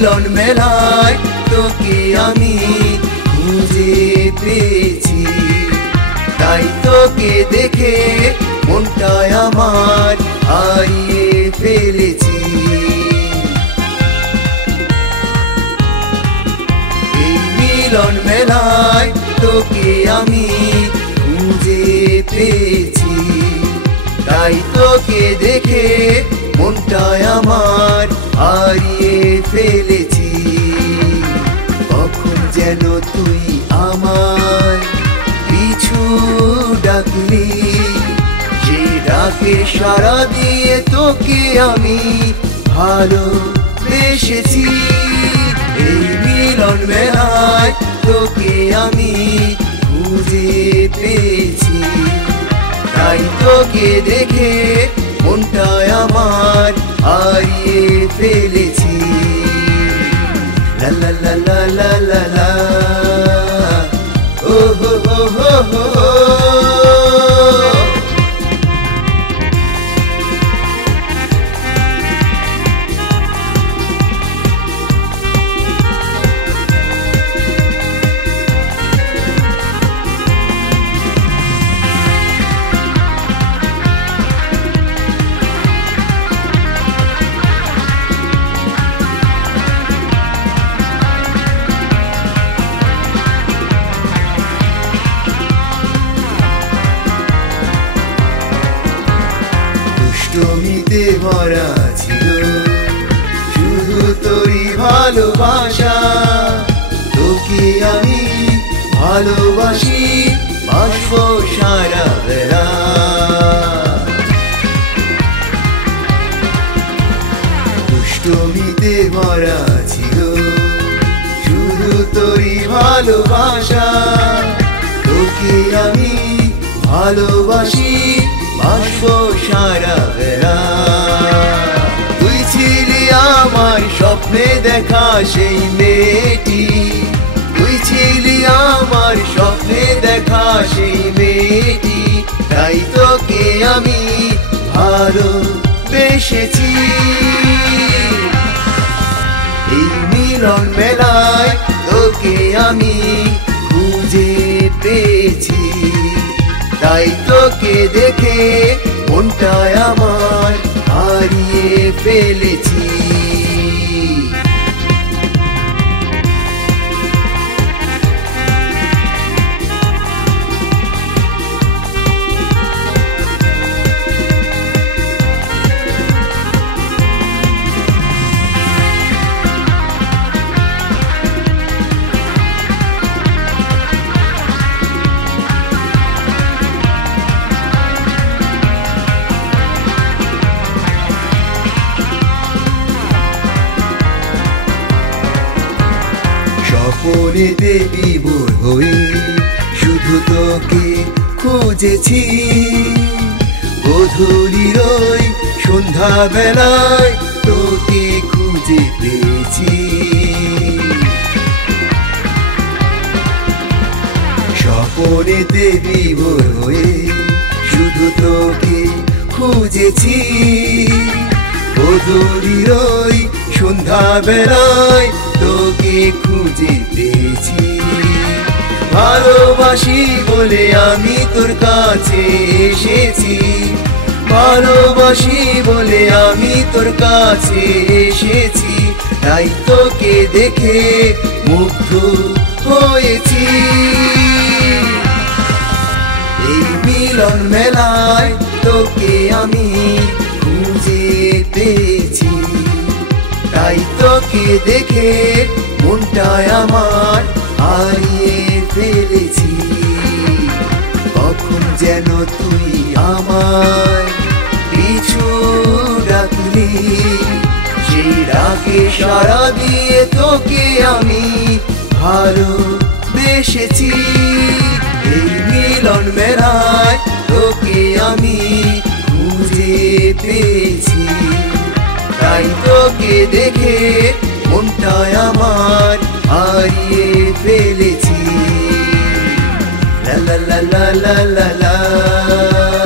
মিলন মেলায় তোকে আমি খুঁজে পেয়েছি, তাই তোকে দেখে মনটায় আমার হারিয়ে ফেলেছি। এই মিলন মেলায় তোকে আমি খুঁজে পেয়েছি, তাই তোকে দেখে মনটায় আমার হারিয়ে ফেলেছি। কখন যেন তুই আমায় পিছু ডাকলি, যে ডাকে সাড়া দিয়ে তোকে আমি ভালোবেসেছি। এই মিলন মেলায় তোকে আমি খুঁজে পেয়েছি, তাই তোকে দেখে মনটায় আমার হারিয়ে ফেলেছি। লা লা লা লা লা লা লা, ও হো হো হো হো। জমিতে ভরা ছিল শুধু তোরই ভালোবাসা, তোকে আমি ভালোবাসি, বাসবো সারা বেলা। দুষ্টমিতে ভরা ছিল শুধু তোরই ভালোবাসা, তোকে আমি ভালোবাসি, বাসবো সারা বেলা। তুই ছিলি আমার স্বপ্নে দেখা সেই মেয়েটি, তুই ছিলি আমার স্বপ্নে দেখা সেই মেয়েটি, তাই তোকে আমি ভালোবেসেছি। এই মিলন মেলায় তোকে আমি খুঁজে পেয়েছি, তাই তোকে দেখে মনটায় আমার হারিয়ে ফেলেছি। স্বপনেতে বিভোর হয়ে শুধু তোকে খুঁজেছি, গধূলির ওই সন্ধ্যা বেলায় তোকে খুঁজে পেয়েছি। স্বপনেতে বিভোর হয়ে শুধু তোকে খুঁজেছি, গধূলির ওই সন্ধ্যা বেলায় তোকে খুঁজে পেয়েছি। ভালোবাসি বলে আমি তোর কাছে এসেছি, ভালোবাসি বলে আমি তোর কাছে এসেছি, তাই তোকে দেখে মুগ্ধ হয়েছি। এই মিলন মেলায় তোকে আমি খুঁজে পেয়েছি, তাই তোকে দেখে মনটায় আমার হারিয়ে ফেলেছি। কখন যেন তুই আমায় পিছু ডাকলি, সেই ডাকে সাড়া দিয়ে তোকে আমি ভালোবেসেছি। এই মিলন মেলায় তোকে আমি খুঁজে পেয়েছি, তাই তোকে দেখে মনটায় আমার হারিয়ে ফেলেছি। লা লা লা লা লা লা লা।